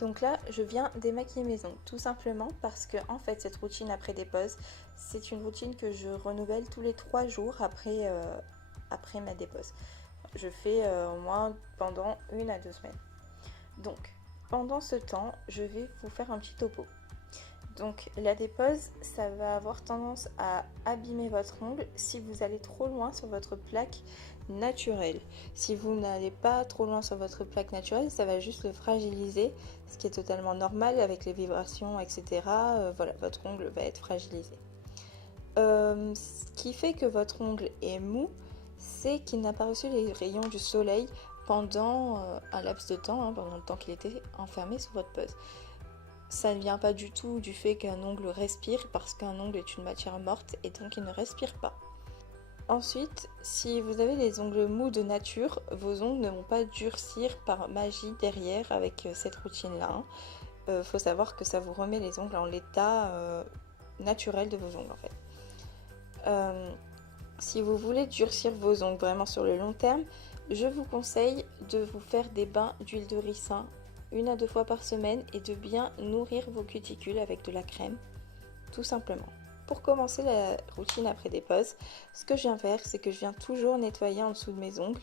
Donc là, je viens démaquiller mes ongles, tout simplement parce que en fait, cette routine après dépose, c'est une routine que je renouvelle tous les 3 jours après ma dépose. Je fais au moins pendant 1 à 2 semaines. Donc, pendant ce temps, je vais vous faire un petit topo. Donc, la dépose, ça va avoir tendance à abîmer votre ongle si vous allez trop loin sur votre plaque naturelle. Si vous n'allez pas trop loin sur votre plaque naturelle, ça va juste le fragiliser, ce qui est totalement normal avec les vibrations, etc. Voilà, votre ongle va être fragilisé. Ce qui fait que votre ongle est mou, c'est qu'il n'a pas reçu les rayons du soleil pendant un laps de temps, pendant le temps qu'il était enfermé sous votre pose. Ça ne vient pas du tout du fait qu'un ongle respire, parce qu'un ongle est une matière morte et donc il ne respire pas. Ensuite, si vous avez les ongles mous de nature, vos ongles ne vont pas durcir par magie derrière avec cette routine-là. Faut savoir que ça vous remet les ongles en l'état naturel de vos ongles en fait. Si vous voulez durcir vos ongles vraiment sur le long terme, je vous conseille de vous faire des bains d'huile de ricin 1 à 2 fois par semaine et de bien nourrir vos cuticules avec de la crème, tout simplement. Pour commencer la routine après dépose, ce que je viens faire, c'est que je viens toujours nettoyer en dessous de mes ongles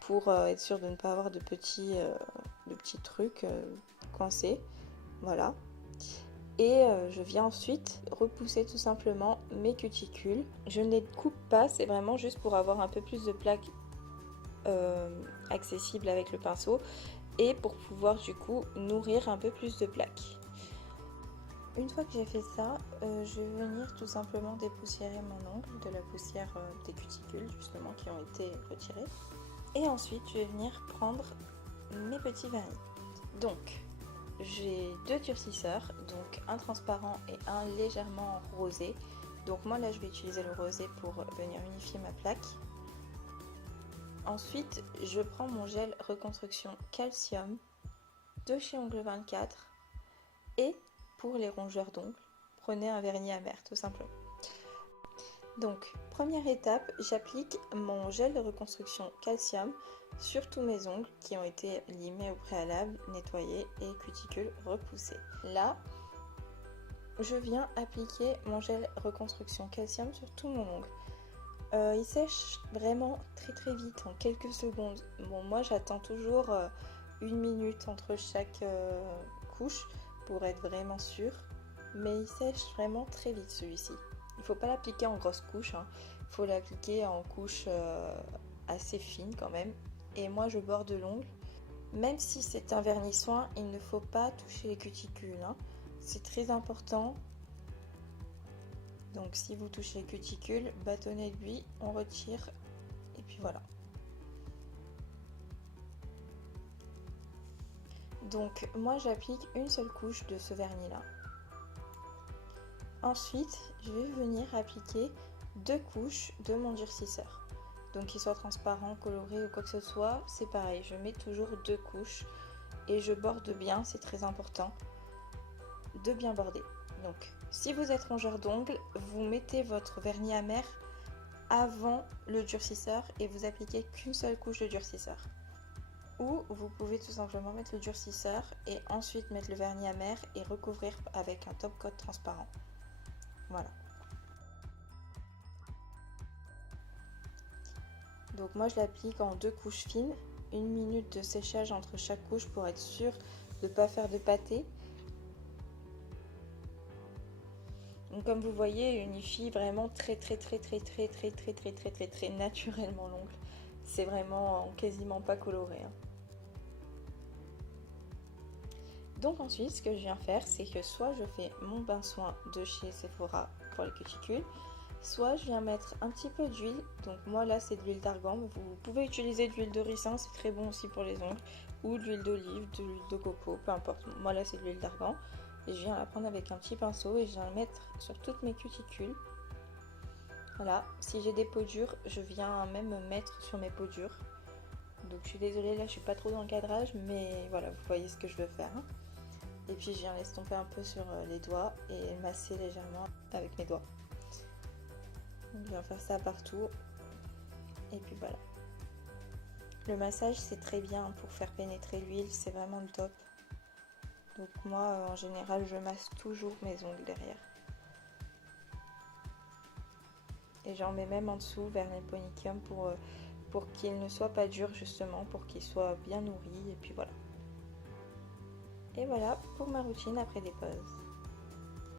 pour être sûr de ne pas avoir de petits trucs coincés. Voilà. Et je viens ensuite repousser tout simplement mes cuticules. Je ne les coupe pas, c'est vraiment juste pour avoir un peu plus de plaques accessibles avec le pinceau et pour pouvoir du coup nourrir un peu plus de plaques. Une fois que j'ai fait ça, je vais venir tout simplement dépoussiérer mon ongle de la poussière des cuticules justement qui ont été retirées. Et ensuite je vais venir prendre mes petits vernis. Donc j'ai 2 durcisseurs, donc un transparent et un légèrement rosé. Donc moi là je vais utiliser le rosé pour venir unifier ma plaque. Ensuite je prends mon gel reconstruction calcium de chez Ongle 24 et pour les rongeurs d'ongles, prenez un vernis amer tout simplement. Donc première étape, j'applique mon gel de reconstruction calcium sur tous mes ongles qui ont été limés au préalable, nettoyés et cuticules repoussées. Là, je viens appliquer mon gel reconstruction calcium sur tout mon ongle. Il sèche vraiment très vite, en quelques secondes. Bon, moi j'attends toujours 1 minute entre chaque couche pour être vraiment sûre, mais il sèche vraiment très vite celui-ci. Il ne faut pas l'appliquer en grosse couche, il faut l'appliquer en couche assez fine quand même. Et moi je borde l'ongle. Même si c'est un vernis soin, il ne faut pas toucher les cuticules, c'est très important. Donc si vous touchez les cuticules, bâton aiguille, on retire et puis voilà. Donc moi j'applique une seule couche de ce vernis là. Ensuite je vais venir appliquer 2 couches de mon durcisseur. Donc qu'il soit transparent, coloré ou quoi que ce soit, c'est pareil, je mets toujours 2 couches et je borde bien, c'est très important de bien border. Donc si vous êtes rongeur d'ongles, vous mettez votre vernis amer avant le durcisseur et vous appliquez qu'une seule couche de durcisseur. Ou vous pouvez tout simplement mettre le durcisseur et ensuite mettre le vernis amer et recouvrir avec un top coat transparent. Voilà. Donc moi je l'applique en 2 couches fines, 1 minute de séchage entre chaque couche pour être sûr de ne pas faire de pâté. Donc comme vous voyez, il unifie vraiment très naturellement l'ongle. C'est vraiment quasiment pas coloré. Donc ensuite, ce que je viens faire, c'est que soit je fais mon bain soin de chez Sephora pour les cuticules, soit je viens mettre un petit peu d'huile. Donc moi là c'est de l'huile d'argan, mais vous pouvez utiliser de l'huile de ricin, c'est très bon aussi pour les ongles, ou de l'huile d'olive, de l'huile de coco, peu importe. Moi là c'est de l'huile d'argan. Et je viens la prendre avec un petit pinceau et je viens la mettre sur toutes mes cuticules. Voilà, si j'ai des peaux dures, je viens même mettre sur mes peaux dures. Donc je suis désolée, là je suis pas trop dans le cadrage, mais voilà, vous voyez ce que je veux faire. Et puis je viens l'estomper un peu sur les doigts et masser légèrement avec mes doigts. Donc je viens faire ça partout. Et puis voilà. Le massage c'est très bien pour faire pénétrer l'huile, c'est vraiment le top. Donc moi, en général, je masse toujours mes ongles derrière. Et j'en mets même en dessous vers les ponicums pour qu'ils ne soient pas durs justement, pour qu'ils soient bien nourris. Et puis voilà. Et voilà pour ma routine après des pauses.